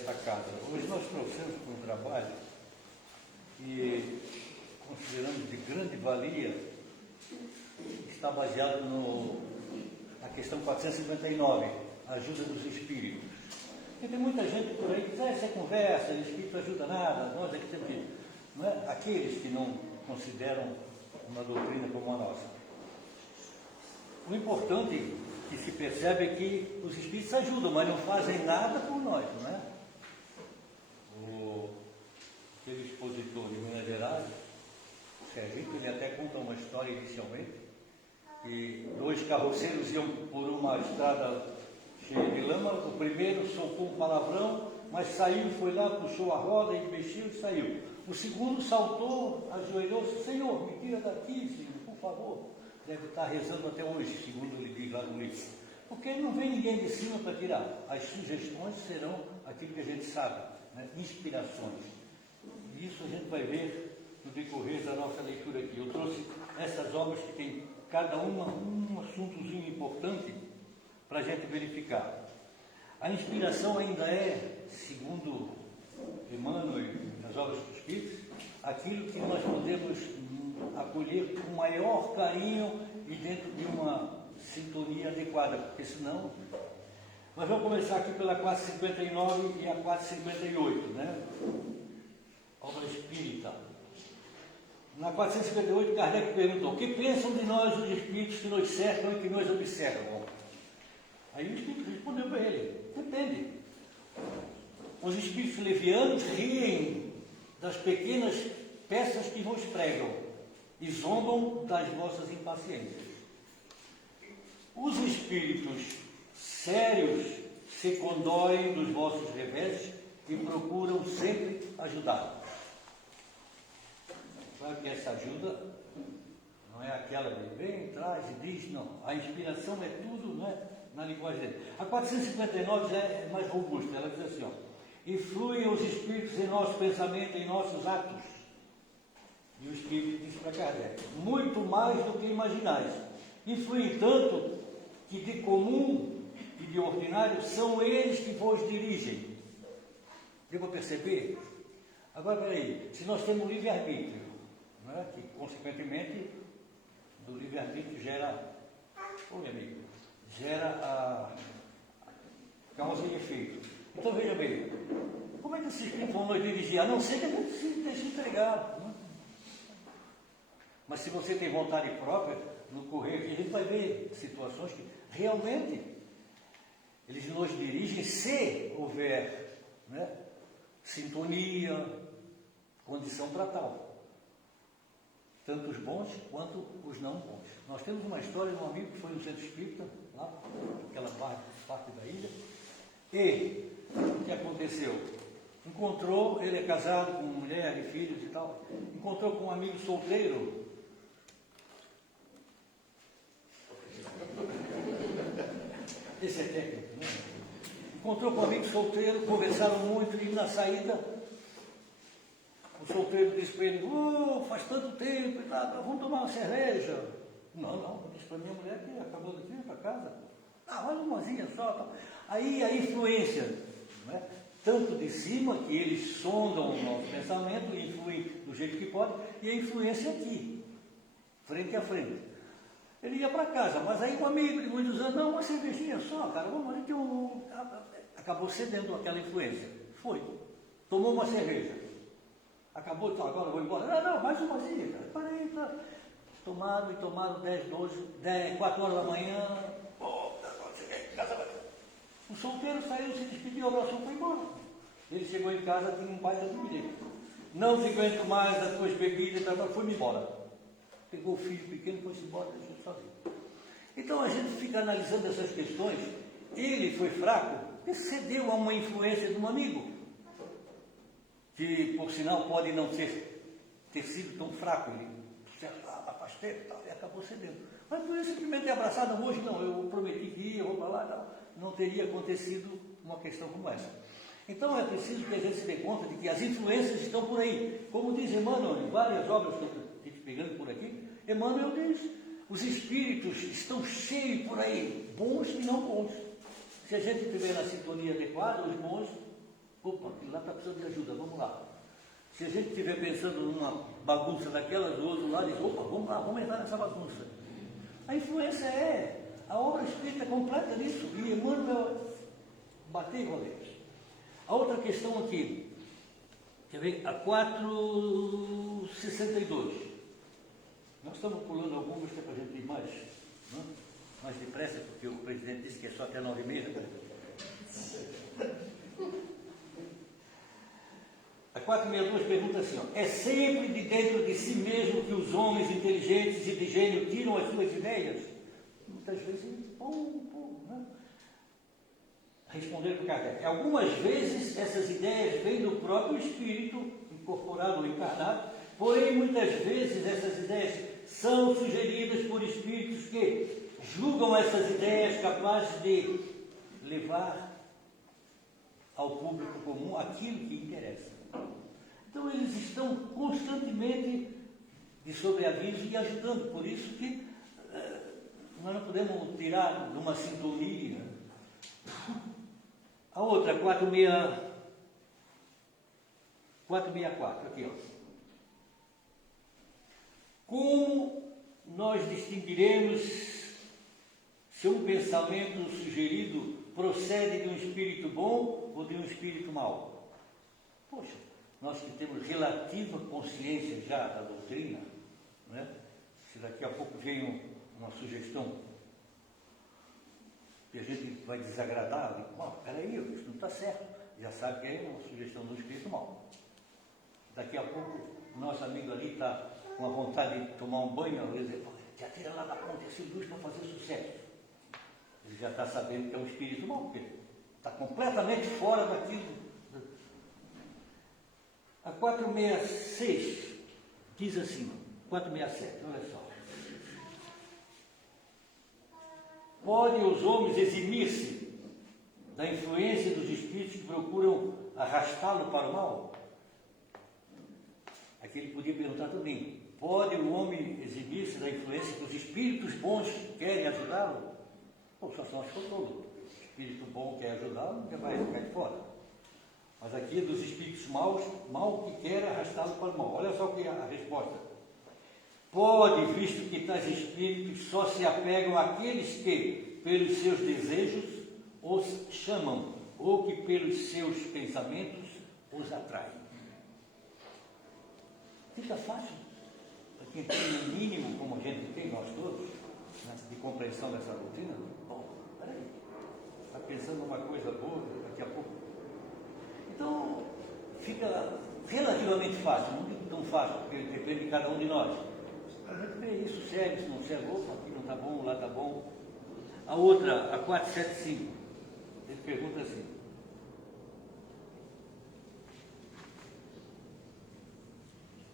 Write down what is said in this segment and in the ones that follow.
desta casa. Hoje nós trouxemos para um trabalho que consideramos de grande valia, está baseado na questão 459, a ajuda dos espíritos. E tem muita gente por aí que diz, essa é conversa, o espírito não ajuda nada, nós aqui temos que... Não é? Aqueles que não consideram uma doutrina como a nossa. O importante que se percebe é que os espíritos ajudam, mas não fazem nada por nós, não é? Aquele expositor de Minas Gerais, o Sergipe, ele até conta uma história inicialmente, que dois carroceiros iam por uma estrada cheia de lama, o primeiro soltou um palavrão, mas saiu, foi lá, puxou a roda e mexeu e saiu. O segundo saltou, ajoelhou-se, Senhor, me tira daqui, Senhor, por favor. Deve estar rezando até hoje, segundo ele diz lá no livro. Porque não vem ninguém de cima para tirar. As sugestões serão aquilo que a gente sabe, né? Inspirações. E isso a gente vai ver no decorrer da nossa leitura aqui. Eu trouxe essas obras que tem cada uma um assuntozinho importante para a gente verificar. A inspiração ainda é, segundo Emmanuel, nas obras dos Espíritos, aquilo que nós podemos acolher com maior carinho e dentro de uma sintonia adequada, porque senão... Nós vamos começar aqui pela 459 e a 458, né? Obra espírita. Na 458, Kardec perguntou: o que pensam de nós os espíritos que nos cercam e que nos observam? Aí o espírito respondeu para ele: depende. Os espíritos levianos riem das pequenas peças que vos pregam e zombam das vossas impaciências. Os espíritos sérios se condoem dos vossos reveses e procuram sempre ajudar. Claro que essa ajuda não é aquela de vem, traz e diz, não. A inspiração é tudo, não é? Na linguagem dele. A 459 já é mais robusta, ela diz assim, ó: influem os espíritos em nosso pensamento, em nossos atos. E o espírito diz para Kardec: muito mais do que imaginais. Influem tanto que de comum e de ordinário são eles que vos dirigem. Deu para perceber? Agora, peraí, se nós temos livre-arbítrio, não é? Que consequentemente do livre-arbítrio gera, meu amigo, gera a causa e efeito. Então veja bem, como é que esses espíritos vão nos dirigir? A não ser que a gente se deixe entregar. Não é? Mas se você tem vontade própria, no correr aqui, a gente vai ver situações que realmente eles nos dirigem se houver, né, sintonia, condição para tal. Tanto os bons quanto os não bons. Nós temos uma história de um amigo que foi no centro espírita, lá, naquela parte da ilha, e o que aconteceu? Encontrou, ele é casado com mulher e filhos e tal, encontrou com um amigo solteiro. Esse é técnico, né? Encontrou com um amigo solteiro, conversaram muito, e na saída o solteiro disse para ele: faz tanto tempo, vamos tomar uma cerveja. Não, disse para minha mulher que acabou de vir para casa. Olha umazinha só. Tá. Aí a influência, né? Tanto de cima, que eles sondam o nosso pensamento, influem do jeito que pode, e a influência aqui, frente a frente. Ele ia para casa, mas aí um amigo de muitos anos, não, uma cervejinha só, cara, vamos ali que acabou cedendo àquela influência. Foi, tomou uma cerveja. Acabou, então agora eu vou embora. Não, mais umazinha, cara. Parei, tá. Tomaram 4 horas da manhã. Cheguei em casa. O solteiro saiu, se despediu, abraçou e foi embora. Ele chegou em casa, tinha um baita de bilhete. Não te aguento mais das tuas bebidas, foi-me embora. Pegou o filho pequeno, foi-se embora, deixou sozinho. Então a gente fica analisando essas questões. Ele foi fraco, porque cedeu a uma influência de um amigo, que por sinal pode não ter sido tão fraco. Ele faz tempo e tal, e acabou cedendo. Mas por isso simplesmente é abraçado hoje, não, eu prometi que ia, eu vou para lá, não teria acontecido uma questão como essa. Então é preciso que a gente se dê conta de que as influências estão por aí. Como diz Emmanuel, em várias obras que eu estou pegando por aqui, Emmanuel diz: os espíritos estão cheios por aí, bons e não bons. Se a gente estiver na sintonia adequada, os bons Opa, aquilo lá está precisando de ajuda, vamos lá. Se a gente estiver pensando numa bagunça daquelas, do outro lado diz, opa, vamos lá, vamos entrar nessa bagunça. A influência a obra espírita completa nisso, e Emmanuel bateu valentes. A outra questão aqui, quer ver, a 462. Nós estamos pulando algumas que é para a gente ir mais, não? Mais depressa, porque o presidente disse que é só até 9h30. A 462 pergunta assim, ó, é sempre de dentro de si mesmo que os homens inteligentes e de gênio tiram as suas ideias? Muitas vezes, né? Responder para o Kardec. Algumas vezes essas ideias vêm do próprio espírito, incorporado ou encarnado, porém muitas vezes essas ideias são sugeridas por espíritos que julgam essas ideias capazes de levar ao público comum aquilo que interessa. Então eles estão constantemente de sobreaviso e ajudando, por isso que nós não podemos tirar de uma sintonia. A outra, 464, aqui, ó. Como nós distinguiremos se um pensamento sugerido procede de um espírito bom ou de um espírito mau? Poxa, nós que temos relativa consciência já da doutrina, né? Se daqui a pouco vem uma sugestão que a gente vai desagradar, peraí, isso não está certo, já sabe que é uma sugestão do espírito mau. Daqui a pouco o nosso amigo ali está com a vontade de tomar um banho, às vezes ele fala, já tira lá da ponta esse luz para fazer sucesso. Ele já está sabendo que é um espírito mau, porque está completamente fora daquilo. A 466 diz assim, 467, olha só. Podem os homens eximir-se da influência dos espíritos que procuram arrastá-lo para o mal? Aqui ele podia perguntar também, pode o homem eximir-se da influência que os espíritos bons querem ajudá-lo? Ou só nós for todo. O espírito bom quer ajudá-lo, já vai ficar de fora. Mas aqui é dos espíritos maus, mal que quer arrastá-lo para o mal. Olha só que a resposta. Pode, visto que tais espíritos só se apegam àqueles que, pelos seus desejos, os chamam, ou que pelos seus pensamentos os atraem. Fica fácil para quem tem o mínimo, como a gente tem, nós todos, né, de compreensão dessa doutrina. Bom, peraí, está pensando numa coisa boa, daqui a pouco. Então, fica relativamente fácil, não digo tão fácil, porque depende de cada um de nós. A gente vê isso, segue, se não segue, opa, aqui não está bom, lá está bom. A outra, a 475, ele pergunta assim,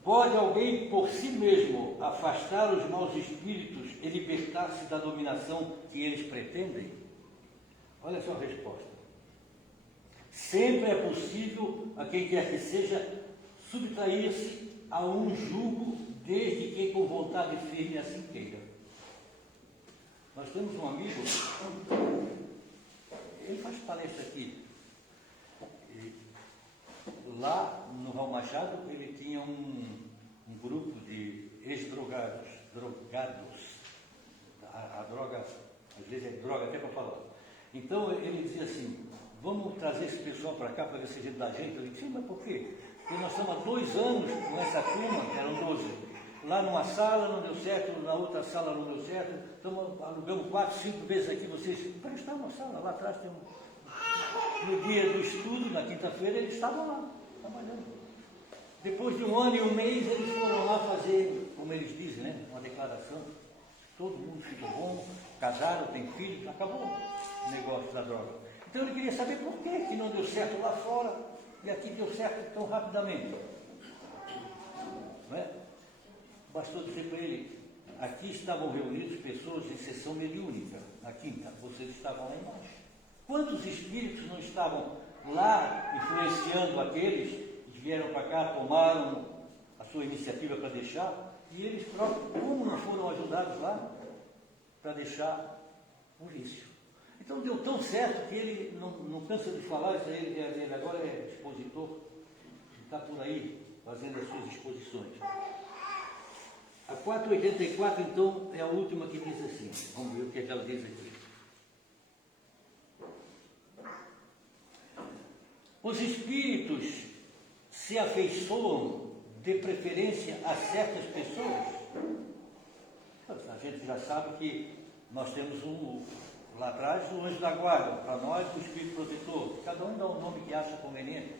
pode alguém por si mesmo afastar os maus espíritos e libertar-se da dominação que eles pretendem? Olha só a resposta. Sempre é possível a quem quer que seja subtrair-se a um jugo, desde que com vontade firme assim queira. Nós temos um amigo, ele faz palestra aqui. E lá no Raul Machado ele tinha um grupo de ex-drogados, a droga, às vezes é droga até para falar. Então ele dizia assim, vamos trazer esse pessoal para cá para ver se a gente dá jeito. Eu disse, sim, mas por quê? Porque nós estamos há 2 anos com essa turma, que eram 12. Lá numa sala não deu certo, na outra sala não deu certo, então alugamos 4, 5 vezes aqui, vocês emprestaram uma sala, lá atrás tem no dia do estudo, na quinta-feira, eles estavam lá, trabalhando. Depois de 1 ano e 1 mês, eles foram lá fazer, como eles dizem, né, uma declaração. Todo mundo ficou bom, casaram, tem filhos, acabou o negócio da droga. Então ele queria saber por que não deu certo lá fora e aqui deu certo tão rapidamente. Não é? Bastou dizer para ele, aqui estavam reunidos pessoas em sessão mediúnica, na quinta, vocês estavam lá embaixo. Quantos espíritos não estavam lá influenciando aqueles que vieram para cá, tomaram a sua iniciativa para deixar, e eles próprios, como não foram ajudados lá para deixar o vício? Então deu tão certo que ele não cansa de falar, isso aí, ele agora é expositor, está por aí fazendo as suas exposições. A 484, então, é a última que diz assim. Vamos ver o que é que ela diz aqui. Os espíritos se afeiçoam de preferência a certas pessoas. A gente já sabe que nós temos lá atrás o anjo da guarda, para nós o espírito protetor. Cada um dá um nome que acha conveniente,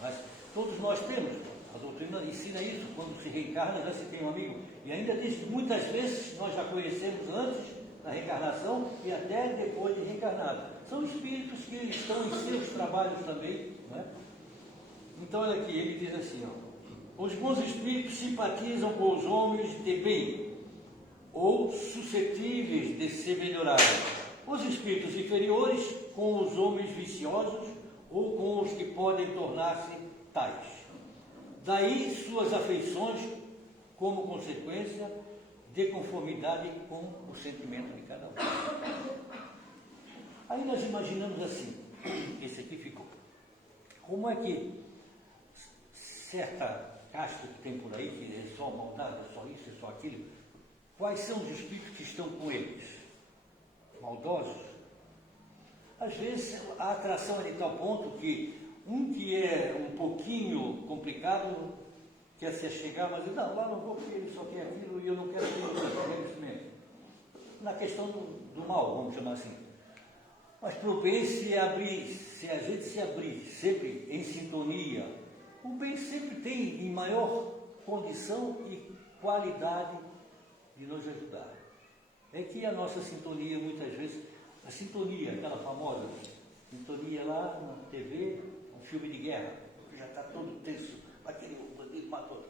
mas todos nós temos. A doutrina ensina isso, quando se reencarna já se tem um amigo. E ainda diz que muitas vezes nós já conhecemos antes da reencarnação e até depois de reencarnado. São espíritos que estão em seus trabalhos também, não é? Então olha aqui, ele diz assim, ó, os bons espíritos simpatizam com os homens de bem ou suscetíveis de se melhorarem. Os espíritos inferiores com os homens viciosos ou com os que podem tornar-se tais. Daí suas afeições como consequência de conformidade com o sentimento de cada um. Aí nós imaginamos assim, esse aqui ficou. Como é que certa casta que tem por aí, que é só maldade, é só isso, é só aquilo, quais são os espíritos que estão com eles? Maldosos? Às vezes a atração é de tal ponto que um que é um pouquinho complicado quer se chegar, mas não, lá não vou porque ele só quer aquilo e eu não quero isso mesmo. Na questão do mal, vamos chamar assim. Mas para o bem se abrir, se a gente se abrir sempre em sintonia, o bem sempre tem em maior condição e qualidade de nos ajudar. É que a nossa sintonia, muitas vezes, a sintonia, aquela famosa sintonia lá na TV, um filme de guerra, já está todo tenso, aquele bandido matou.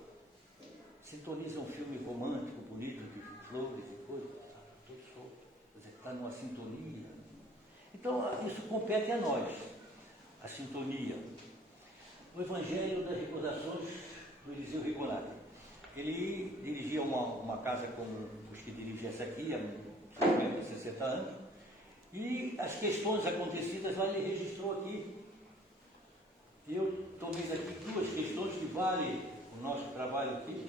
Sintoniza um filme romântico, bonito, de flores e coisas, está tudo solto, quer dizer, está numa sintonia. Então, isso compete a nós, a sintonia. O Evangelho das Recordações do Eliseu Rigolati. Ele dirigia uma casa como os que dirigiam essa aqui, há 50, 60 anos, e as questões acontecidas lá ele registrou aqui. Eu tomei daqui duas questões que valem o nosso trabalho aqui.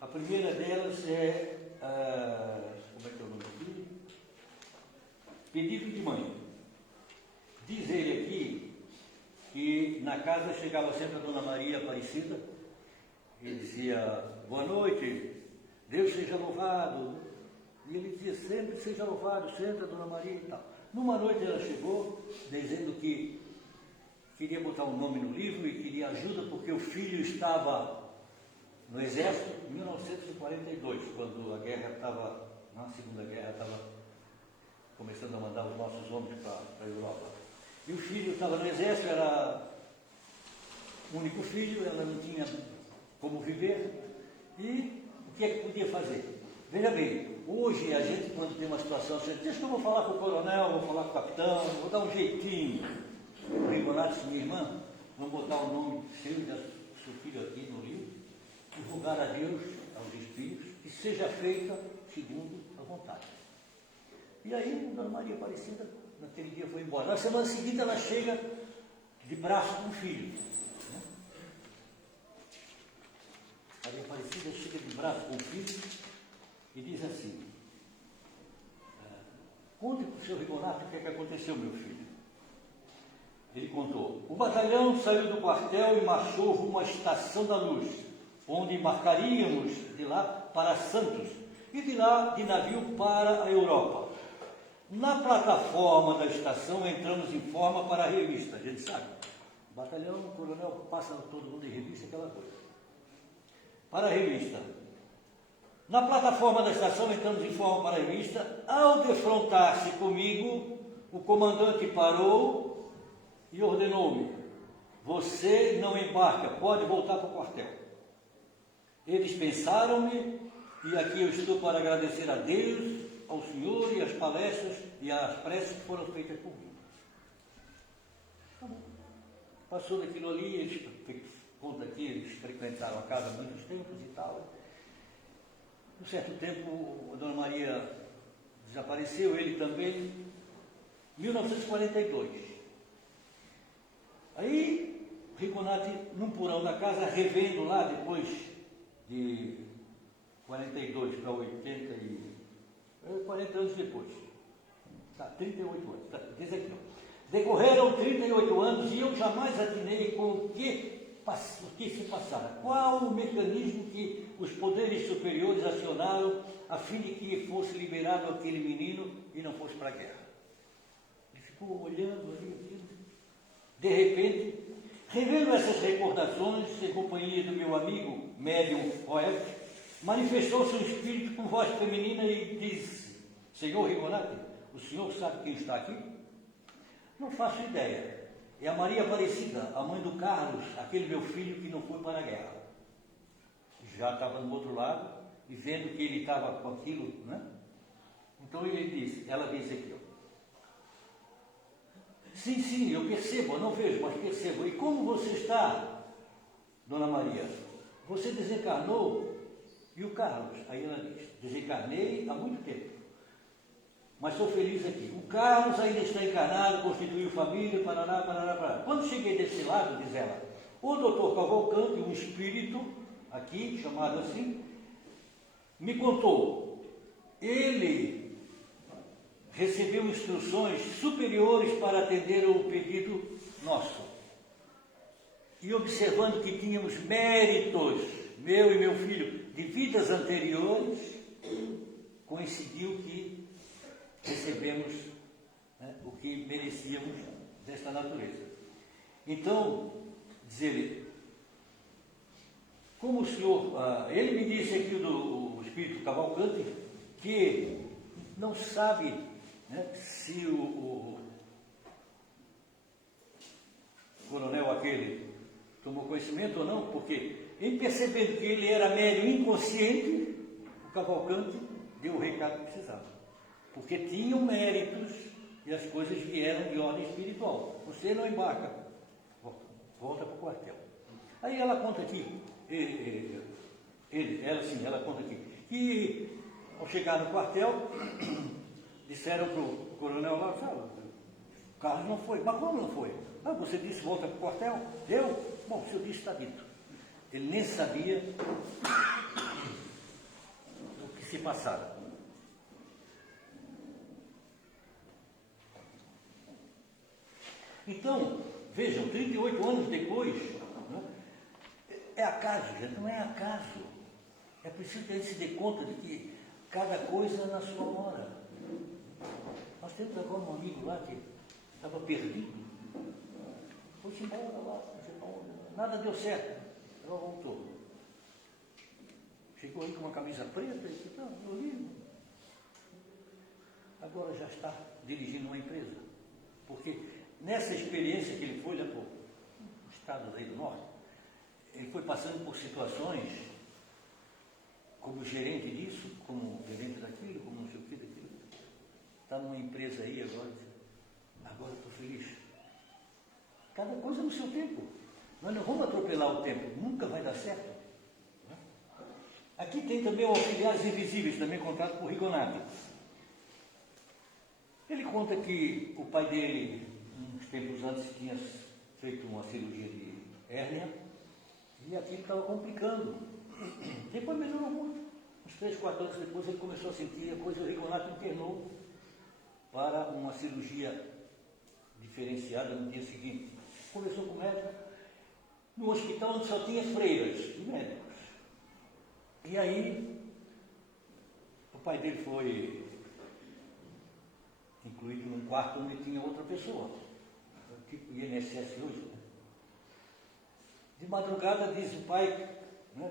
A primeira delas é, como é que é o nome aqui? Pedido de mãe. Diz ele aqui que na casa chegava sempre a Dona Maria Aparecida e dizia, boa noite, Deus seja louvado. E ele dizia sempre, seja louvado, senta Dona Maria e tal. Numa noite ela chegou dizendo que queria botar um nome no livro e queria ajuda porque o filho estava no exército em 1942, quando a guerra estava, na Segunda Guerra estava começando a mandar os nossos homens para a Europa. E o filho estava no exército, era o único filho, ela não tinha como viver, e o que é que podia fazer? Veja bem, hoje a gente, quando tem uma situação assim, diz que eu vou falar com o coronel, vou falar com o capitão, vou dar um jeitinho. O Rigolati, minha irmã, vamos botar o nome seu e do seu filho aqui no livro, e rogar a Deus, aos espíritos, que seja feita segundo a vontade. E aí, Dona Maria Aparecida, naquele dia foi embora. Na semana seguinte, ela chega de braço com o filho. Né? Maria Aparecida chega de braço com o filho e diz assim, conte para o seu Rigolati o que é que aconteceu, meu filho. Ele contou, o batalhão saiu do quartel e marchou rumo à Estação da Luz, onde embarcaríamos de lá para Santos e de lá de navio para a Europa. Na plataforma da estação entramos em forma para a revista, a gente sabe. O batalhão, o coronel passa todo mundo em revista, aquela coisa. Para a revista. Na plataforma da estação entramos em forma para a revista. Ao defrontar-se comigo, o comandante parou e ordenou-me: você não embarca, pode voltar para o quartel. Eles pensaram-me e aqui eu estou para agradecer a Deus, ao Senhor e as palestras e as preces que foram feitas por mim. Tá bom. Passou daquilo ali, eles conta aqui, eles frequentaram a casa há muitos tempos e tal. Um certo tempo, a Dona Maria desapareceu, ele também, 1942. Aí, Rigonati, num porão da casa, revendo lá, depois de 42 para 80 40 anos depois. Tá, 38 anos. Tá, diz aqui, ó. Decorreram 38 anos e eu jamais atinei com o que se passara. Qual o mecanismo que os poderes superiores acionaram a fim de que fosse liberado aquele menino e não fosse para a guerra? Ele ficou olhando ali, de repente, revendo essas recordações, em companhia do meu amigo médium Oef, manifestou-se um espírito com voz feminina e disse: Senhor Rigonati, o senhor sabe quem está aqui? Não faço ideia. É a Maria Aparecida, a mãe do Carlos, aquele meu filho que não foi para a guerra. Já estava do outro lado, e vendo que ele estava com aquilo, né? Então ela disse aqui, ó. Sim, eu percebo, eu não vejo, mas percebo. E como você está, Dona Maria? Você desencarnou? E o Carlos? Aí ela diz, desencarnei há muito tempo, mas sou feliz aqui. O Carlos ainda está encarnado, constituiu família, parará. Quando cheguei desse lado, diz ela, o doutor Cavalcante, um espírito, aqui, chamado assim, me contou, ele recebeu instruções superiores para atender ao pedido nosso. E observando que tínhamos méritos, meu e meu filho, de vidas anteriores, coincidiu que recebemos, né, o que merecíamos desta natureza. Então, diz ele, como o senhor, ele me disse aqui o espírito Cavalcante, que não sabe, né, se o coronel aquele tomou conhecimento ou não, porque em percebendo que ele era médium inconsciente, o Cavalcante deu o recado que precisava. Porque tinham méritos e as coisas vieram de ordem espiritual. Você não embarca, volta para o quartel. Aí ela conta aqui, ela conta aqui, que ao chegar no quartel, disseram para o coronel lá, o Carlos não foi. Mas como não foi? Você disse volta para o quartel? Eu? Bom, o senhor disse, está dito. Ele nem sabia o que se passara. Então, vejam, 38 anos depois, né, é acaso, gente, não é acaso. É preciso que a gente se dê conta de que cada coisa na sua hora. Nós temos agora um amigo lá que estava perdido. Foi-se embora lá, nada deu certo. Ela voltou. Chegou aí com uma camisa preta e disse, eu li. Agora já está dirigindo uma empresa. Porque nessa experiência que ele foi lá para os estados aí do norte, ele foi passando por situações como gerente disso, como gerente daquilo, como não sei o que daquilo. Está numa empresa aí agora estou feliz. Cada coisa no seu tempo. Nós não vamos atropelar o tempo, nunca vai dar certo. Aqui tem também o Auxiliares Invisíveis, também contado por Rigonati. Ele conta que o pai dele, uns tempos antes, tinha feito uma cirurgia de hérnia e aquilo estava complicando. Depois melhorou muito. Uns 3, 4 anos depois ele começou a sentir a coisa, o Rigonati internou para uma cirurgia diferenciada no dia seguinte. Conversou com o médico, no hospital onde só tinha freiras e médicos. E aí, o pai dele foi incluído num quarto onde tinha outra pessoa, tipo INSS hoje. Né? De madrugada, diz o pai, né,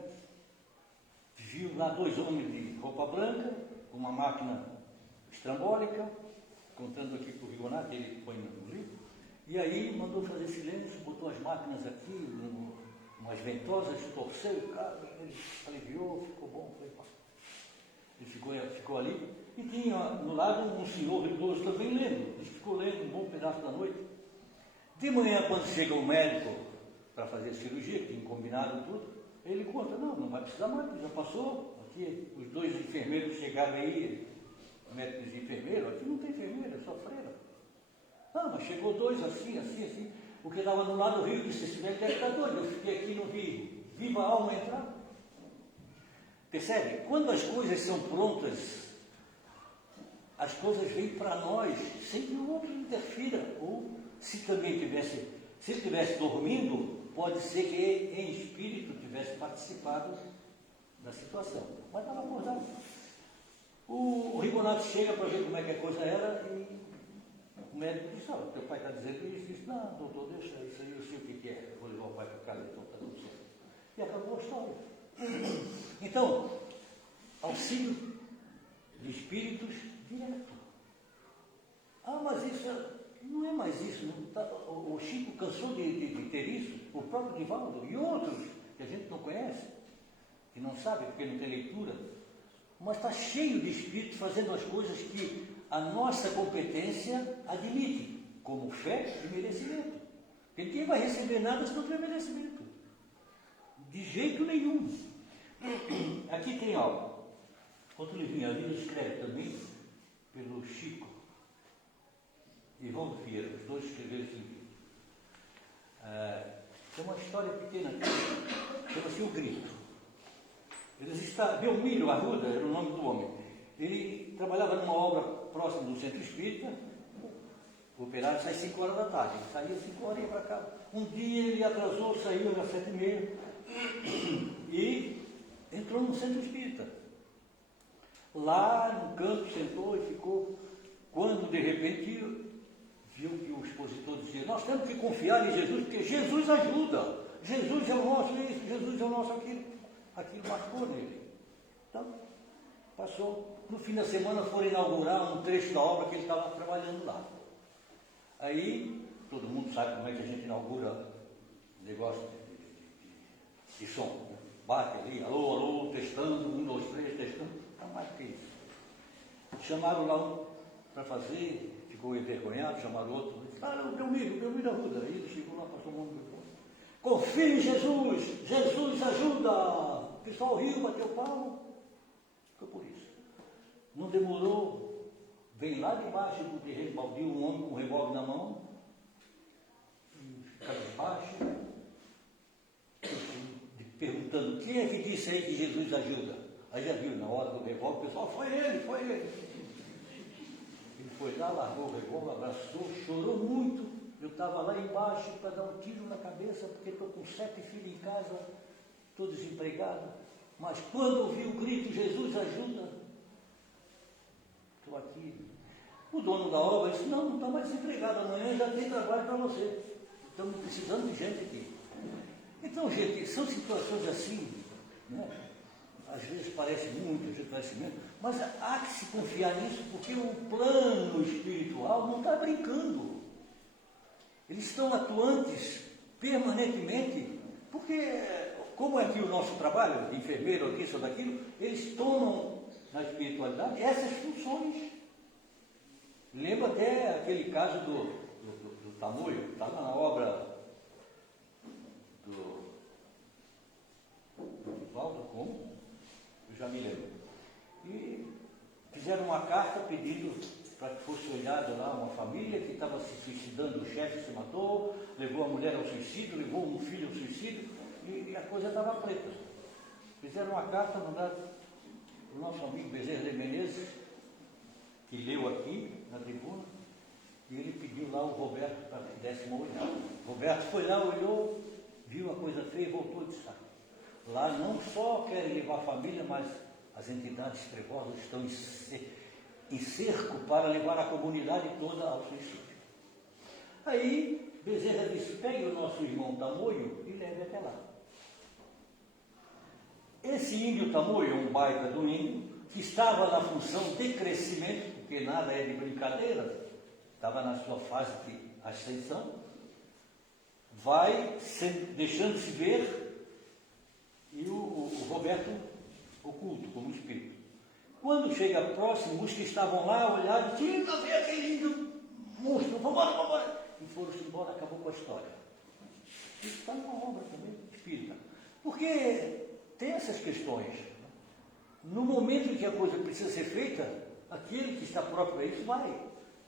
viu lá 2 homens de roupa branca, com uma máquina estrambólica, contando aqui para o Rigonati, ele põe no livro, e aí mandou fazer silêncio, botou as máquinas aqui, umas ventosas, torceu, o cara, ele aliviou, ficou bom, foi bom. Ele ficou ali, e tinha no lado um senhor idoso também lendo, ele ficou lendo um bom pedaço da noite. De manhã, quando chega o médico para fazer a cirurgia, que tinha combinado tudo, ele conta, não vai precisar mais, já passou, aqui os 2 enfermeiros chegaram aí, médicos e enfermeiros, aqui não tem enfermeira, é só freira. Ah, mas chegou dois assim, assim, assim. O que estava no lado do rio disse, esse velho deve estar doido, eu fiquei aqui e não vi viva a alma entrar. Percebe? Quando as coisas são prontas, as coisas vêm para nós, sem que o outro interfira. Ou se também tivesse, se ele estivesse dormindo, pode ser que ele, em espírito, tivesse participado da situação. Mas estava acordado. O Rigonato chega para ver como é que a coisa era e o médico diz, olha, teu pai está dizendo isso, diz, não, doutor, deixa isso aí, eu sei o que é, eu vou levar o pai para casa, então está tudo certo. E acabou a história. Então, auxílio de espíritos direto. Ah, mas isso não é mais isso. Não tá, o Chico cansou de ter isso, o próprio Divaldo e outros que a gente não conhece, que não sabe porque não tem leitura, mas está cheio de espíritos fazendo as coisas que a nossa competência admite, como fé e merecimento. Porque ninguém vai receber nada se não tiver merecimento. De jeito nenhum. Aqui tem algo. Outro livrinho ali, escreve também pelo Chico e Ivaldo Vieira, os dois escreveram esse livro. Tem uma história pequena aqui, chama-se O Grito. Belmiro Arruda era o nome do homem. Ele trabalhava numa obra próxima do centro espírita. O operário sai 5 horas da tarde. Ele saía 5 horas e ia para cá. Um dia ele atrasou, saiu às 7h30 e entrou no centro espírita. Lá no canto sentou e ficou. Quando de repente viu que o expositor dizia, nós temos que confiar em Jesus, porque Jesus ajuda. Jesus é o nosso isso, Jesus é o nosso aquilo. Aquilo marcou nele. Então, passou. No fim da semana foram inaugurar um trecho da obra que ele estava trabalhando lá. Aí, todo mundo sabe como é que a gente inaugura negócio de som. Né? Bate ali, alô, alô, testando, 1, 2, 3, testando. Não mais que isso. Chamaram lá um para fazer, ficou envergonhado, chamaram outro. Disse, o Belmiro Arruda. Aí ele chegou lá, passou o mundo. Confie em Jesus, Jesus ajuda. O pessoal riu, bateu palmo. Ficou por isso. Não demorou, vem lá debaixo do terreno baldio um homem com um revólver na mão, fica debaixo, perguntando, quem é que disse aí que Jesus ajuda? Aí já viu, na hora do revólver, o pessoal, foi ele. Ele foi lá, largou o revólver, abraçou, chorou muito. Eu estava lá embaixo para dar um tiro na cabeça, porque estou com 7 filhos em casa, estou desempregado. Mas quando ouvi o grito, Jesus ajuda, estou aqui. O dono da obra disse, não está mais desempregado, amanhã já tem trabalho para você. Estamos precisando de gente aqui. Então, gente, são situações assim, né? Às vezes parece muito, às vezes parece menos, mas há que se confiar nisso, porque o plano espiritual não está brincando. Eles estão atuantes permanentemente, porque, como é aqui o nosso trabalho, de enfermeiro, disso ou daquilo, eles tomam na espiritualidade essas funções. Lembra até aquele caso do Tamoio, está lá na obra do Divaldo, como? Eu já me lembro. E fizeram uma carta pedindo para que fosse olhado lá uma família que estava se suicidando, o chefe se matou, levou a mulher ao suicídio, levou um filho ao suicídio, e a coisa estava preta. Fizeram uma carta, mandaram para o nosso amigo Bezerra de Menezes, que leu aqui na tribuna, e ele pediu lá o Roberto para que desse uma olhada. O Roberto foi lá, olhou, viu a coisa feia e voltou e disse, lá não só querem levar a família, mas as entidades trevosas estão em cerco para levar a comunidade toda ao suicídio. Aí Bezerra disse, pegue o nosso irmão Tamoio e leve até lá. Esse índio Tamoio, um baita do índio, que estava na função de crescimento, porque nada é de brincadeira, estava na sua fase de ascensão, vai deixando-se ver, e o Roberto oculto como espírito. Quando chega próximo, os que estavam lá olharam, tinha a ver aquele índio monstro, vamos embora. E foram-se embora, acabou com a história. Isso está numa obra também espírita. Porque tem essas questões. No momento em que a coisa precisa ser feita, aquele que está próprio a isso vai.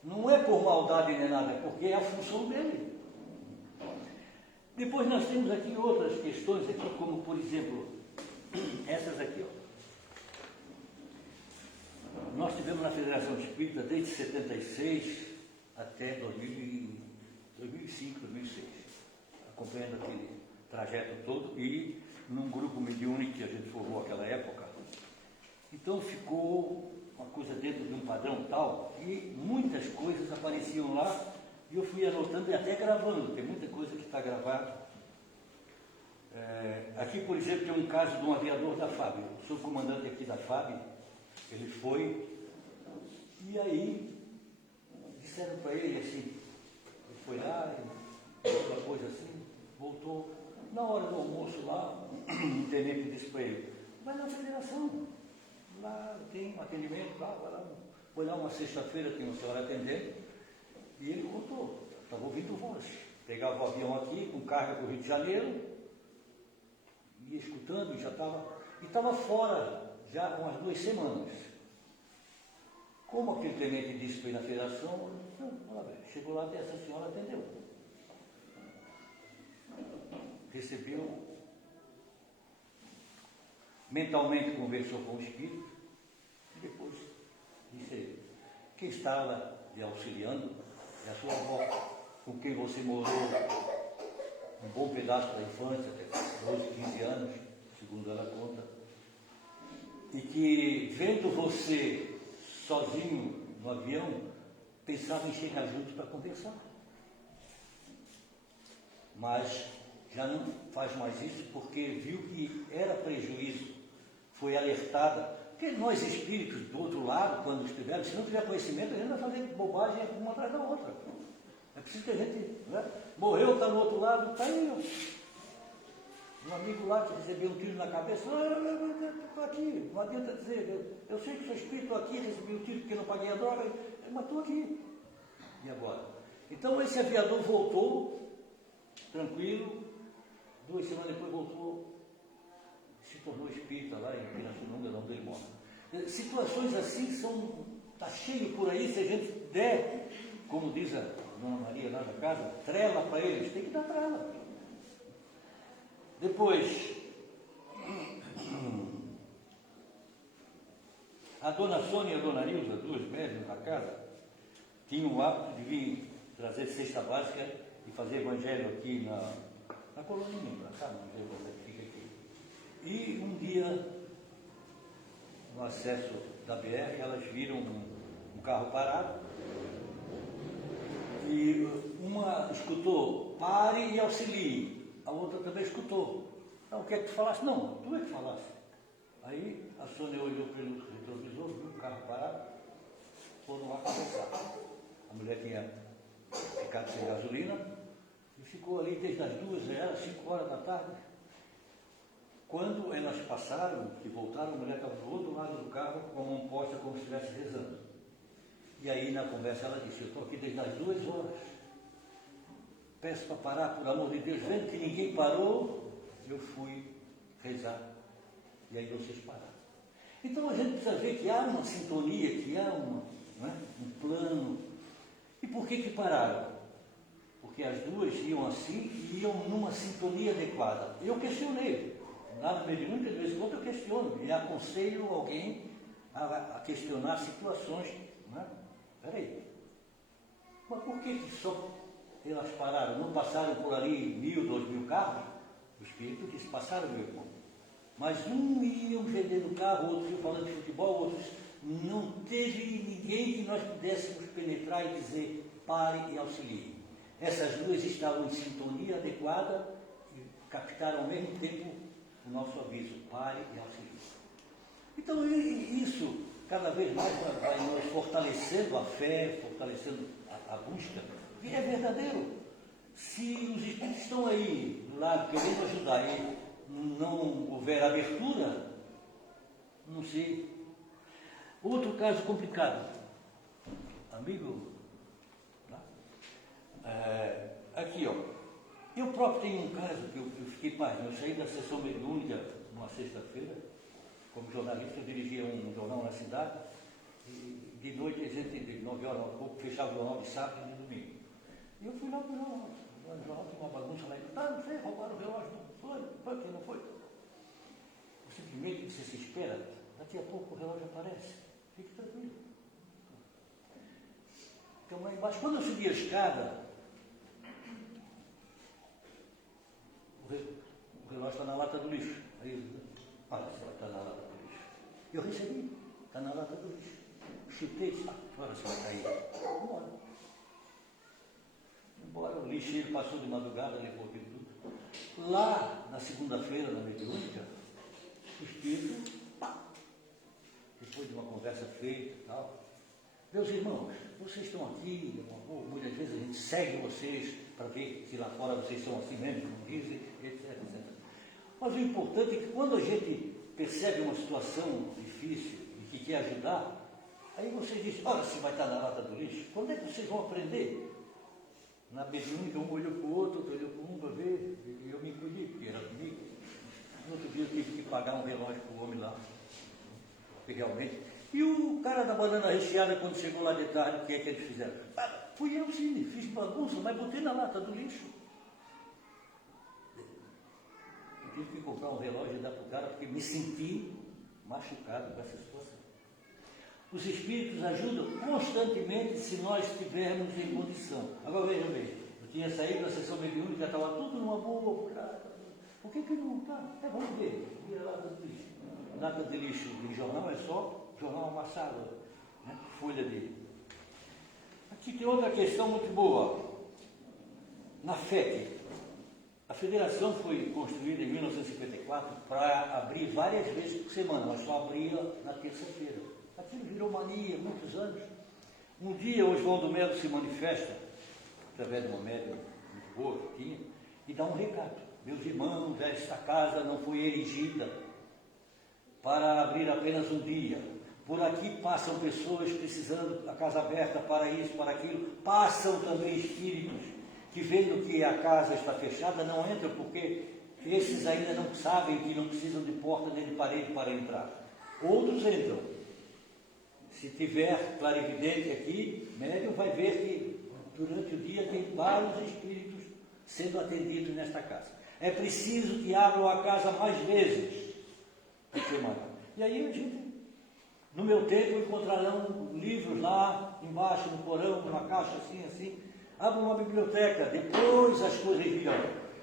Não é por maldade nem nada, é porque é a função dele. Depois nós temos aqui outras questões, aqui, como por exemplo, essas aqui, ó. Nós tivemos na Federação Espírita desde 76 até 2005, 2006, acompanhando aquele trajeto todo e num grupo mediúnico que a gente formou naquela época. Então ficou uma coisa dentro de um padrão tal e muitas coisas apareciam lá e eu fui anotando e até gravando, tem muita coisa que está gravada. Aqui, por exemplo, tem um caso de um aviador da FAB, eu sou comandante aqui da FAB, ele foi, e aí disseram para ele assim, ele foi lá, uma coisa assim, voltou, na hora do almoço lá, um tenente disse para ele, vai na federação, lá tem um atendimento, lá, vai lá, foi lá uma sexta-feira, tinha uma senhora atendendo, e ele contou, estava ouvindo voz, pegava o avião aqui, com carga para o Rio de Janeiro, ia escutando, e já estava fora, já umas 2 semanas. Como aquele tenente disse para ir na federação, chegou lá, essa senhora atendeu. Recebeu, mentalmente conversou com o espírito, e depois disse a ele, quem estava lhe auxiliando é a sua avó, com quem você morou um bom pedaço da infância, até 12, 15 anos, segundo ela conta, e que vendo você sozinho no avião, pensava em chegar junto para conversar. Mas já não faz mais isso porque viu que era prejuízo, foi alertada. Porque nós espíritos do outro lado, quando estivermos, se não tiver conhecimento, a gente vai fazer bobagem uma atrás da outra. É preciso que a gente, né? Morreu, está no outro lado, está aí, ó. Um amigo lá que recebeu um tiro na cabeça, estou aqui, não adianta dizer, eu sei que sou espírito, estou aqui, recebi um tiro porque não paguei a droga, mas estou aqui. E agora? Então esse aviador voltou, tranquilo, 2 semanas depois voltou, se tornou espírita lá em Pirassununga, onde ele mora. Situações assim está cheio por aí, se a gente der, como diz a Dona Maria lá da casa, trela para eles, tem que dar trela. Depois, a Dona Sônia e a Dona Nilza, 2 médiuns na casa, tinham o hábito de vir trazer cesta básica e fazer evangelho aqui na colônia, para cá, não sei onde é que fica aqui. E um dia, no acesso da BR, elas viram um carro parado e uma escutou, pare e auxilie. A outra também escutou. Então, o que é que tu falaste? Não, tu é que falaste. Aí a Sônia olhou pelo retrovisor, viu o carro parado, foram lá conversar. A mulher tinha ficado sem gasolina e ficou ali desde as 2, já era 5 horas da tarde. Quando elas passaram, que voltaram, a mulher estava do outro lado do carro com a mão posta como se estivesse rezando. E aí na conversa ela disse, eu estou aqui desde as 2 horas. Peço para parar, por amor de Deus, vendo que ninguém parou, eu fui rezar. E aí vocês pararam. Então a gente precisa ver que há uma sintonia, que há um plano. E por que pararam? Porque as duas iam assim e iam numa sintonia adequada. Eu questionei. Lá no mediúnico, de vez em quando eu questiono e aconselho alguém a questionar situações. Peraí. Mas por que só elas pararam? Não passaram por ali 1.000, 2.000 carros? O espírito disse, passaram, meu irmão. Mas um iam vendendo carro, outros iam falando de futebol, outros não teve ninguém que nós pudéssemos penetrar e dizer pare e auxilie. Essas duas estavam em sintonia adequada e captaram ao mesmo tempo o nosso aviso, pare e auxilie. Então isso cada vez mais vai nos fortalecendo a fé, fortalecendo a busca, e é verdadeiro. Se os espíritos estão aí do lado querendo ajudar e não houver abertura, não sei. Outro caso complicado, amigo, aqui ó, eu próprio tenho um caso que eu fiquei página, eu saí da sessão mediúnica numa sexta-feira, como jornalista, eu dirigia um jornal na cidade, e de noite, de 9 horas a pouco, fechava o jornal de sábado e de domingo. E eu fui lá para o jornal. O jornal tinha uma bagunça lá. Não sei, roubaram o relógio. Foi que não foi? Simplesmente você se espera, daqui a pouco o relógio aparece. Fique tranquilo. Então lá embaixo, quando eu subi a escada, o relógio está na lata do lixo. Aí, olha, você vai estar na lata do lixo. Eu recebi, está na lata do lixo. Chutei, agora você vai cair. Embora. Embora, o lixeiro passou de madrugada, levou aquilo tudo. Lá, na segunda-feira, na mediúnica, o espírito, pá, depois de uma conversa feita e tal, meus irmãos, vocês estão aqui, meu amor, muitas vezes a gente segue vocês para ver se lá fora vocês são assim mesmo, como dizem, etc, etc. Mas o importante é que quando a gente percebe uma situação difícil e que quer ajudar, aí vocês dizem, olha, se vai estar na lata do lixo, quando é que vocês vão aprender? Na mediúnica, um olhou para o outro, outro olhou para um para ver, e eu me encolhi, porque era comigo. No outro dia eu tive que pagar um relógio para o homem lá, realmente. E o cara da banana recheada, quando chegou lá de tarde, o que é que eles fizeram? Ah, fui eu sim, fiz bagunça, mas botei na lata do lixo. Eu tive que comprar um relógio e dar para o cara, porque me senti machucado com essa situação. Os espíritos ajudam constantemente se nós estivermos em condição. Agora veja bem, eu tinha saído da sessão mediúnica, estava tudo numa boa, por que não está? Vamos ver, vira lata de lixo. Lata de lixo de jornal é só jornal amassado, né? Folha de... Aqui tem outra questão muito boa. Na FEC, a federação foi construída em 1954 para abrir várias vezes por semana, mas só abria na terça-feira. Aquilo virou mania, muitos anos. Um dia o Oswaldo Melo se manifesta, através de uma médium muito boa que tinha, e dá um recado. Meus irmãos, esta casa não foi erigida para abrir apenas um dia. Por aqui passam pessoas precisando da casa aberta para isso, para aquilo. Passam também espíritos que, vendo que a casa está fechada, não entram, porque esses ainda não sabem que não precisam de porta nem de parede para entrar. Outros entram. Se tiver clarividente aqui, médium vai ver que durante o dia tem vários espíritos sendo atendidos nesta casa. É preciso que abram a casa mais vezes por semana. E aí a gente, no meu tempo, encontrarão livros lá embaixo, no porão, numa caixa assim. Abram uma biblioteca, depois as coisas virão.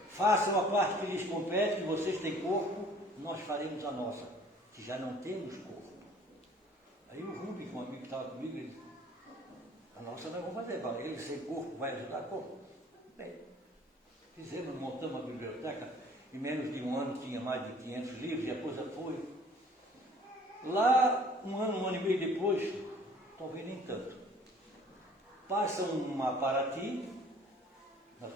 Façam a parte que lhes compete, vocês têm corpo, nós faremos a nossa, que já não temos corpo. Aí o Rubem, um amigo que estava comigo, ele disse, a nossa nós vamos fazer, ele sem corpo vai ajudar corpo. Bem, fizemos, montamos a biblioteca, em menos de um ano tinha mais de 500 livros e a coisa foi. Lá, um ano e meio depois, talvez nem tanto, passa uma Paraty, na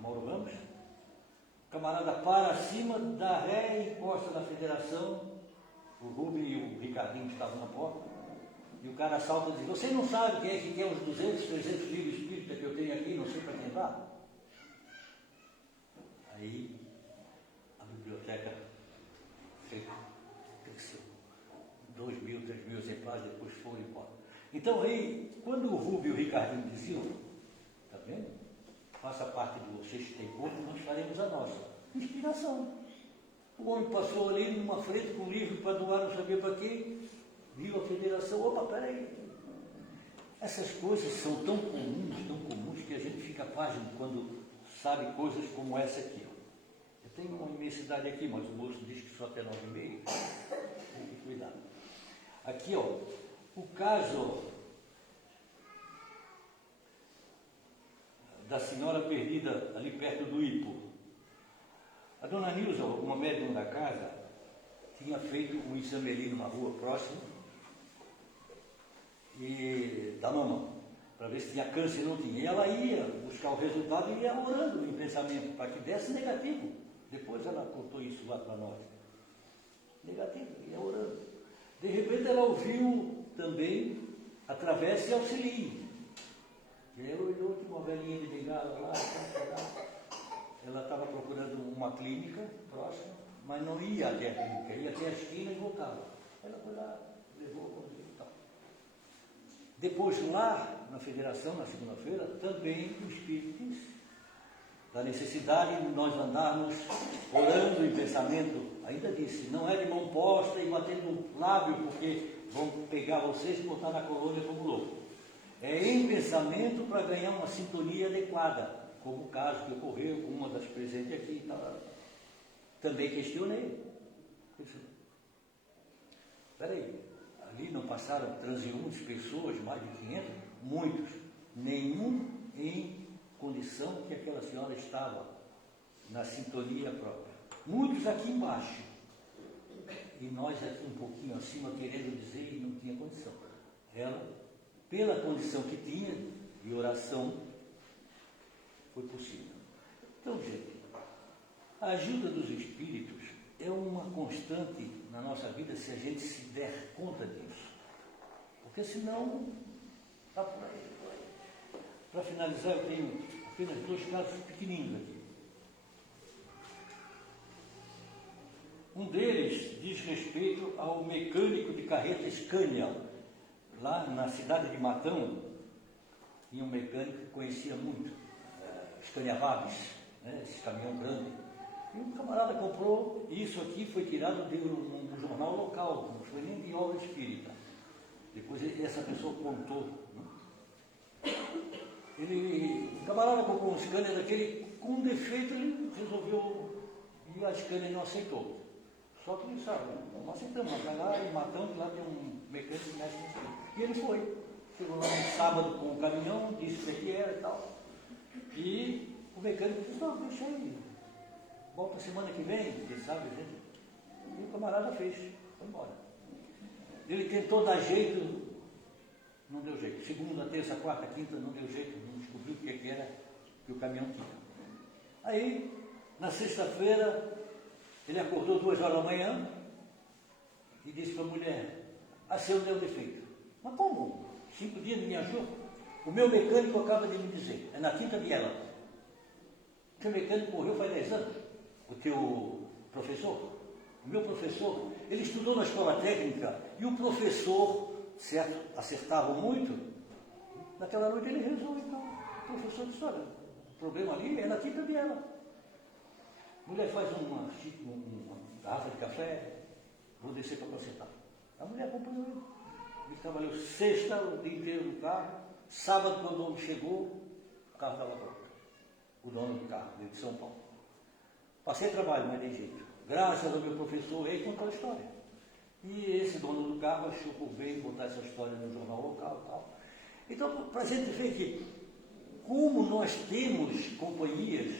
Mauro Ramos, o camarada para acima da ré e encosta na federação, o Rubem e o Ricardinho que estavam na porta, e o cara salta e diz, você não sabe quem é que tem uns 200, 300 livros espíritas que eu tenho aqui, não sei para quem dá? Aí, a biblioteca cresceu. 2.000, 3.000 exemplares, depois foram embora. Então aí, quando o Rubem e o Ricardinho diziam, está vendo? Faça parte de vocês que têm corpo, nós faremos a nossa. Inspiração. O homem passou ali numa frente com um livro para doar, não sabia para quê, viu a federação, opa, peraí. Essas coisas são tão comuns, que a gente fica página quando sabe coisas como essa aqui. Ó. Eu tenho uma imensidade aqui, mas o moço diz que só até 9,5. Tem que cuidar. Aqui, ó, o caso da senhora perdida ali perto do Ipo. A dona Nilza, uma médium da casa, tinha feito um exame ali numa rua próxima e da mamãe, para ver se tinha câncer ou não tinha. E ela ia buscar o resultado e ia orando em pensamento, para que desse negativo. Depois ela contou isso lá para nós. Negativo, ia orando. De repente ela ouviu também através e auxilie. E ela olhou, tinha uma velhinha de bengala lá. Ela estava procurando uma clínica próxima, mas não ia até a clínica, ia até a esquina e voltava. Ela foi lá, levou o conduto e tal. Depois, lá na federação, na segunda-feira, também o Espírito disse da necessidade de nós andarmos orando em pensamento. Ainda disse, não é de mão posta e batendo lábio, porque vão pegar vocês e botar na colônia como louco. É em pensamento para ganhar uma sintonia adequada, como o caso que ocorreu com uma das presentes aqui. Também questionei. Espera aí, ali não passaram transeuntes, pessoas, mais de 500? Muitos. Nenhum em condição que aquela senhora estava, na sintonia própria. Muitos aqui embaixo. E nós aqui um pouquinho acima, querendo dizer que não tinha condição. Ela, pela condição que tinha, de oração, foi possível. Então, gente, a ajuda dos Espíritos é uma constante na nossa vida se a gente se der conta disso. Porque senão, está por aí. Para finalizar, eu tenho apenas 2 casos pequenininhos aqui. Um deles diz respeito ao mecânico de carreta Scania. Lá na cidade de Matão, tinha um mecânico que conhecia muito, Scania Vabis, né, esse caminhão grande. E um camarada comprou, e isso aqui foi tirado de um jornal local, não foi nem de obra espírita. Depois essa pessoa contou. Né? O camarada comprou um Scania daquele, com um defeito ele resolveu, e a Scania não aceitou. Só que ele sabe, não aceitamos, mas lá em Matão, lá tem um mecânico que mexe nisso. E ele foi. Chegou lá no sábado com o caminhão, disse o que era e tal. E o mecânico disse, não, deixa aí. Volta semana que vem, quem sabe, né? E o camarada fez, foi embora. Ele tentou dar jeito, não deu jeito. Segunda, terça, quarta, quinta, não deu jeito, não descobriu o que era que o caminhão tinha. Aí, na sexta-feira, ele acordou 2 horas da manhã e disse para a mulher, a seu deu defeito. Mas como? 5 dias me achou? O meu mecânico acaba de me dizer, é na quinta viela. O seu mecânico morreu faz 10 anos. O teu professor, o meu professor, ele estudou na escola técnica e o professor, certo, acertava muito. Naquela noite ele resolveu, então, o professor disse, olha, o problema ali é na quinta viela. A mulher faz uma garrafa de café, vou descer para consertar. A mulher acompanhou ele. Ele trabalhou sexta o dia inteiro no carro, sábado, quando o homem chegou, o carro estava pronto. O dono do carro, veio de São Paulo. Passei trabalho, mas de jeito. Graças ao meu professor, ele contou a história. E esse dono do carro achou por bem botar essa história no jornal local e tal. Então, para a gente ver que, como nós temos companhias,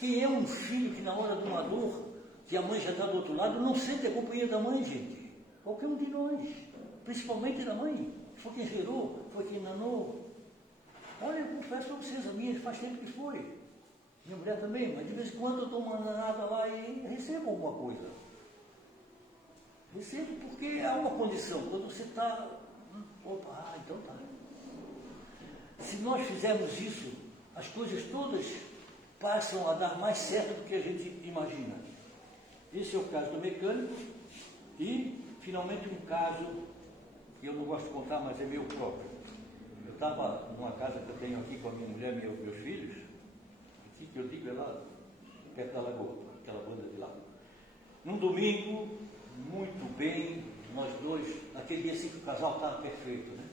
quem é um filho que na hora de uma dor, que a mãe já está do outro lado, não sente a companhia da mãe, gente. Qualquer um de nós, principalmente da mãe. Foi quem gerou, foi quem nanou. Olha, eu confesso para vocês, a minha faz tempo que foi. Minha mulher também, mas de vez em quando eu dou uma danada lá e recebo alguma coisa. Recebo porque há uma condição. Quando você está... Opa, então tá. Se nós fizermos isso, as coisas todas passam a dar mais certo do que a gente imagina. Esse é o caso do mecânico. E, finalmente, um caso que eu não gosto de contar, mas é meu próprio. Eu estava numa casa que eu tenho aqui com a minha mulher e meus filhos, aqui que eu digo é lá, perto da lagoa, aquela banda de lá. Num domingo, muito bem, nós dois, naquele dia assim que o casal estava perfeito, né?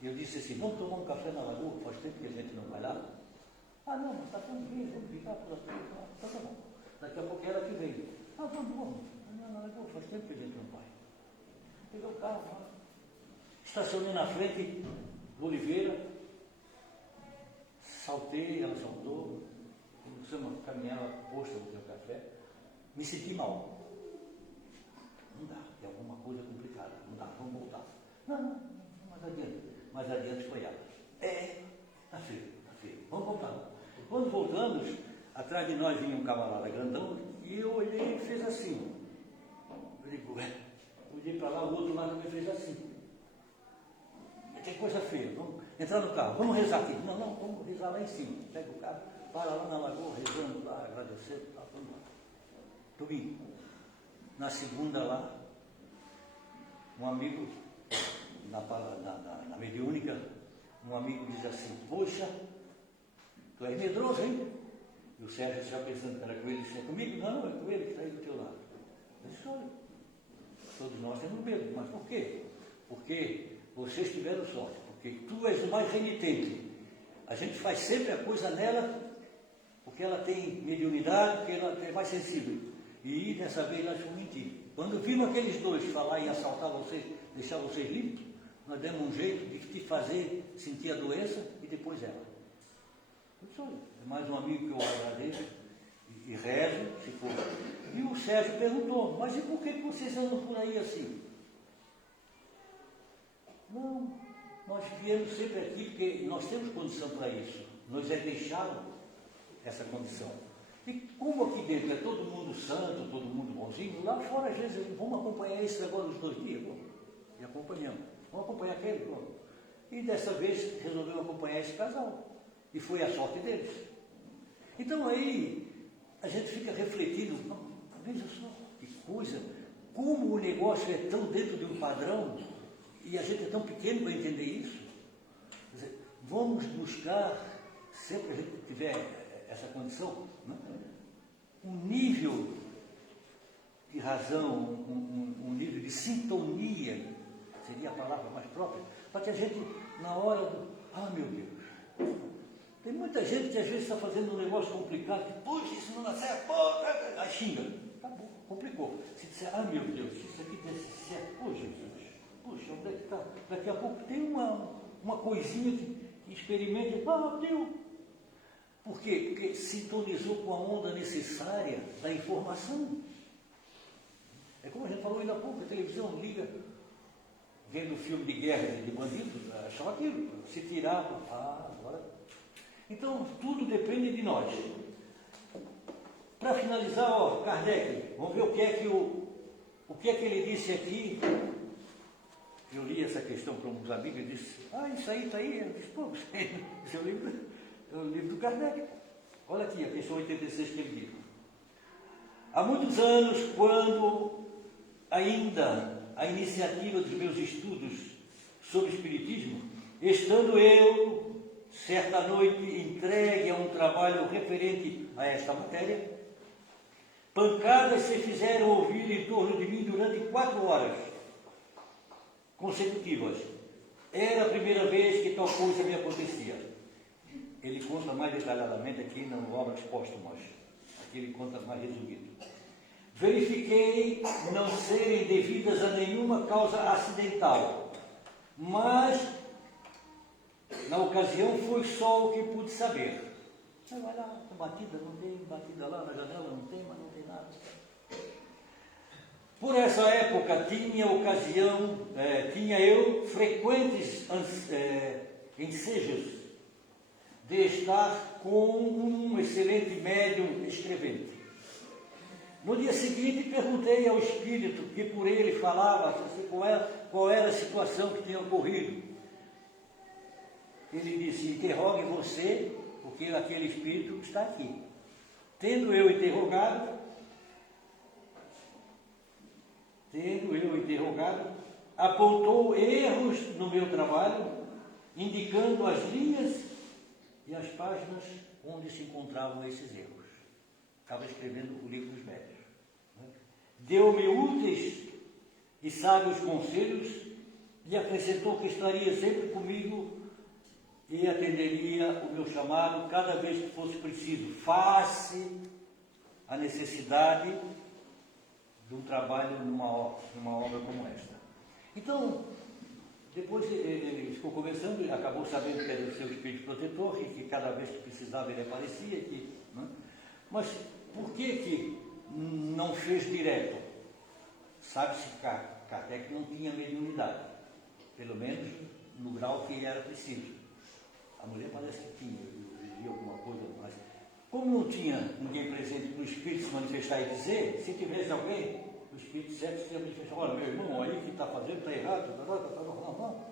E eu disse assim, vamos tomar um café na lagoa, faz tempo que a gente não vai lá. Ah não, mas está tão bem, vamos ficar por aqui, então tá bom. Daqui a pouco ela que vem. Ah, vamos. Na lagoa, faz tempo que a gente não vai. Peguei o carro lá, estacionei na frente do Oliveira, saltei, ela saltou, começamos a caminhar posta no meu café, me senti mal. Não dá, tem alguma coisa complicada, não dá, vamos voltar. Não, mais adiante foi ela. Tá feio, vamos voltar. Quando voltamos, atrás de nós vinha um camarada grandão, e eu olhei e fez assim. Eu digo, olhei para lá, o outro lado me fez assim. Tem coisa feia, vamos entrar no carro, vamos rezar aqui. Não, vamos rezar lá em cima. Pega o carro, para lá na lagoa, rezando lá, agradecendo, tá, vamos lá. Domingo. Na segunda lá, um amigo na mediúnica, um amigo diz assim: poxa, tu és medroso, hein? E o Sérgio já pensando que era com ele, disse: é comigo? Não, é com ele que está aí do teu lado. Eu disse: olha, todos nós temos medo, mas por quê? Porque vocês tiveram sorte, porque tu és o mais renitente. A gente faz sempre a coisa nela, porque ela tem mediunidade, porque ela é mais sensível. E dessa vez nós fomos mentir. Quando vimos aqueles dois falar e assaltar vocês, deixar vocês limpos, nós demos um jeito de te fazer sentir a doença e depois ela. Eu disse: olha, é mais um amigo que eu agradeço e rezo, se for. E o Sérgio perguntou: mas e por que vocês andam por aí assim? Não, nós viemos sempre aqui porque nós temos condição para isso. Nos é deixado essa condição. E como aqui dentro é todo mundo santo, todo mundo bonzinho, lá fora às vezes vamos acompanhar esse agora os 2 dias, bom, e acompanhamos. Vamos acompanhar aquele, bom. E dessa vez resolveu acompanhar esse casal. E foi a sorte deles. Então aí a gente fica refletindo: veja só que coisa, como o negócio é tão dentro de um padrão e a gente é tão pequeno para entender isso. Quer dizer, vamos buscar, sempre que a gente tiver essa condição, né, um nível de razão, um nível de sintonia, seria a palavra mais própria, para que a gente, na hora do: meu Deus, tem muita gente que às vezes está fazendo um negócio complicado, que, puxa, isso não dá certo, aí xinga. Tá bom, complicou. Se disser: meu Deus, isso aqui deve ser certo, puxa, Jesus, puxa, onde é que está? Daqui a pouco tem uma coisinha que experimenta, deu. Por quê? Porque sintonizou com a onda necessária da informação. É como a gente falou ainda há pouco: a televisão liga, vendo filme de guerra de bandidos, achava aquilo, se tirava, agora. Então, tudo depende de nós. Para finalizar, Kardec, vamos ver o que é que ele disse aqui. Eu li essa questão para uns amigos e disse: isso aí está aí. Eu disse: pô, esse é o livro do Kardec. Olha aqui a questão 86 que ele diz: há muitos anos, quando ainda a iniciativa dos meus estudos sobre Espiritismo, estando eu certa noite entregue a um trabalho referente a esta matéria, pancadas se fizeram ouvir em torno de mim durante 4 horas consecutivas. Era a primeira vez que tal coisa me acontecia. Ele conta mais detalhadamente aqui nas Obras Póstumas. Aqui ele conta mais resumido. Verifiquei não serem devidas a nenhuma causa acidental, mas na ocasião foi só o que pude saber. Vai lá, batida não tem, batida lá na janela não tem, mas não tem nada. Por essa época tinha eu frequentes ensejos de estar com um excelente médium escrevente. No dia seguinte perguntei ao espírito que por ele falava qual era a situação que tinha ocorrido. Ele disse: interrogue você, porque aquele espírito está aqui. Tendo eu interrogado, apontou erros no meu trabalho, indicando as linhas e as páginas onde se encontravam esses erros. Estava escrevendo o livro dos médios. Deu-me úteis e sábios conselhos e acrescentou que estaria sempre comigo e atenderia o meu chamado cada vez que fosse preciso, face à necessidade de um trabalho numa obra como esta. Então, depois ele ficou conversando e acabou sabendo que era o seu espírito protetor e que cada vez que precisava ele aparecia. Né? Mas por que não fez direto? Sabe-se que Kardec não tinha mediunidade, pelo menos no grau que era preciso. A mulher parece que tinha, alguma coisa, mas como não tinha ninguém presente para o Espírito se manifestar e dizer, se tivesse alguém, o Espírito certo se manifestar: olha, meu irmão, aí que está fazendo, está errado, não.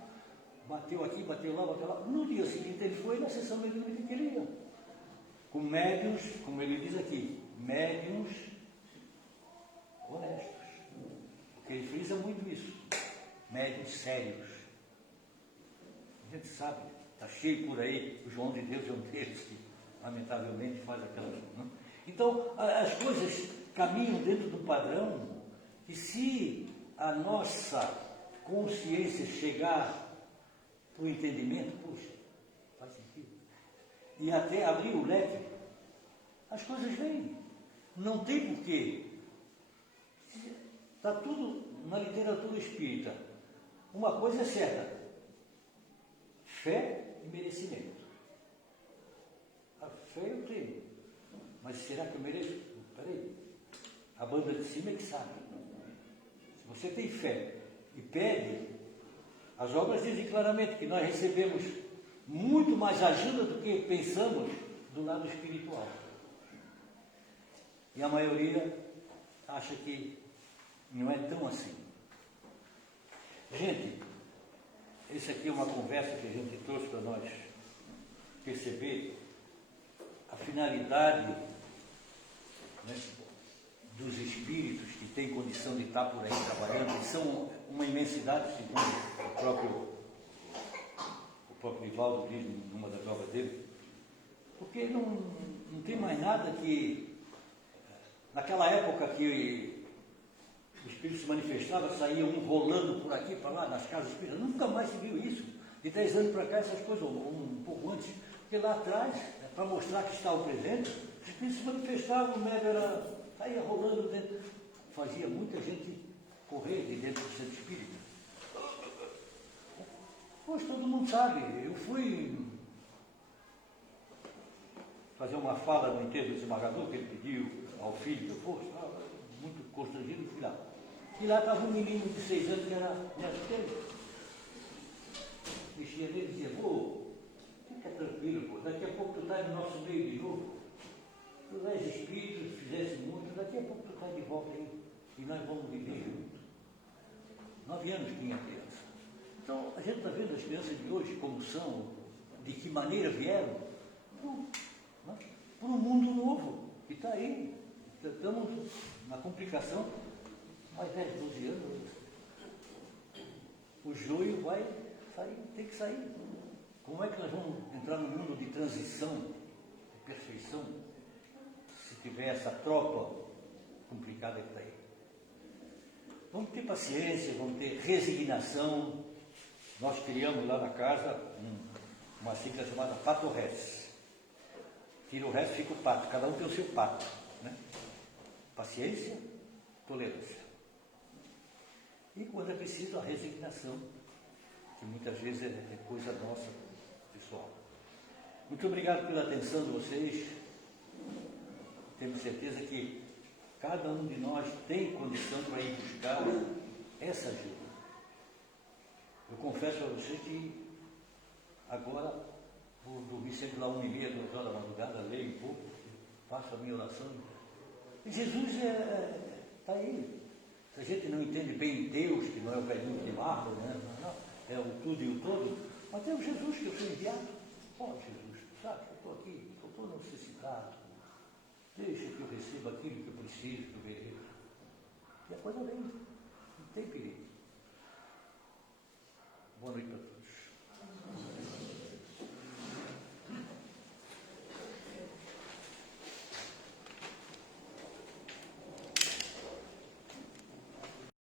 Bateu aqui, bateu lá. No dia seguinte ele foi na sessão mediúnica que ele ia. Com médiuns, como ele diz aqui, médiuns honestos. Porque ele frisa muito isso. Médiuns sérios. A gente sabe, está cheio por aí, o João de Deus é um deles que, lamentavelmente, faz aquelas... Né? Então, as coisas caminham dentro do padrão, e se a nossa consciência chegar para o entendimento, puxa, faz sentido, e até abrir o leque, as coisas vêm. Não tem porquê. Está tudo na literatura espírita. Uma coisa é certa: fé e merecimento. A fé eu tenho, mas será que eu mereço? Peraí, a banda de cima é que sabe. Se você tem fé e pede, as obras dizem claramente que nós recebemos muito mais ajuda do que pensamos do lado espiritual. E a maioria acha que não é tão assim. Gente, essa aqui é uma conversa que a gente trouxe para nós perceber a finalidade, né, dos espíritos que têm condição de estar por aí trabalhando, que são uma imensidade, segundo o próprio Divaldo diz numa das obras dele, porque não tem mais nada que, naquela época que o espírito se manifestava, saía um rolando por aqui, para lá, nas casas espíritas, nunca mais se viu isso. De 10 anos para cá, essas coisas, um pouco antes, porque lá atrás, para mostrar que estava presente, os espíritos se manifestavam, o médio saía rolando dentro, fazia muita gente correr de dentro do centro espírita. Hoje todo mundo sabe, eu fui fazer uma fala no enterro do desembargador, que ele pediu ao filho que eu fosse, estava muito constrangido, e fui lá. E lá estava um menino de 6 anos que era neto dele. Mexia nele e dizia: vô, fica tranquilo, pô, daqui a pouco tu estás no nosso meio de novo. Tu és espírito, fizesse muito, daqui a pouco tu estás de volta aí e nós vamos viver juntos. 9 anos tinha a criança. Então a gente está vendo as crianças de hoje como são, de que maneira vieram, para um mundo novo. E está aí. Estamos na complicação, mais 10, 12 anos. O joio vai sair, tem que sair. Como é que nós vamos entrar no mundo de transição, de perfeição, se tiver essa tropa complicada que está aí? Vamos ter paciência, vamos ter resignação. Nós criamos lá na casa uma sigla chamada Pato Res. Tira o resto, fica o pato. Cada um tem o seu pato, né? Paciência, tolerância. E quando é preciso, a resignação, que muitas vezes é coisa nossa, pessoal. Muito obrigado pela atenção de vocês. Temos certeza que cada um de nós tem condição para ir buscar essa ajuda. Eu confesso a você que agora vou dormir sempre lá 1h30, 2 horas da madrugada, leio um pouco, faço a minha oração. E Jesus está aí. Se a gente não entende bem Deus, que não é o velhinho de mármore, né? Não, é o tudo e o todo, mas tem o Jesus que eu sou enviado. Ó, Jesus, sabe, eu estou aqui, eu estou necessitado. Deixa que eu receba aquilo que eu preciso do guerreiro. E a coisa vem, não tem perigo.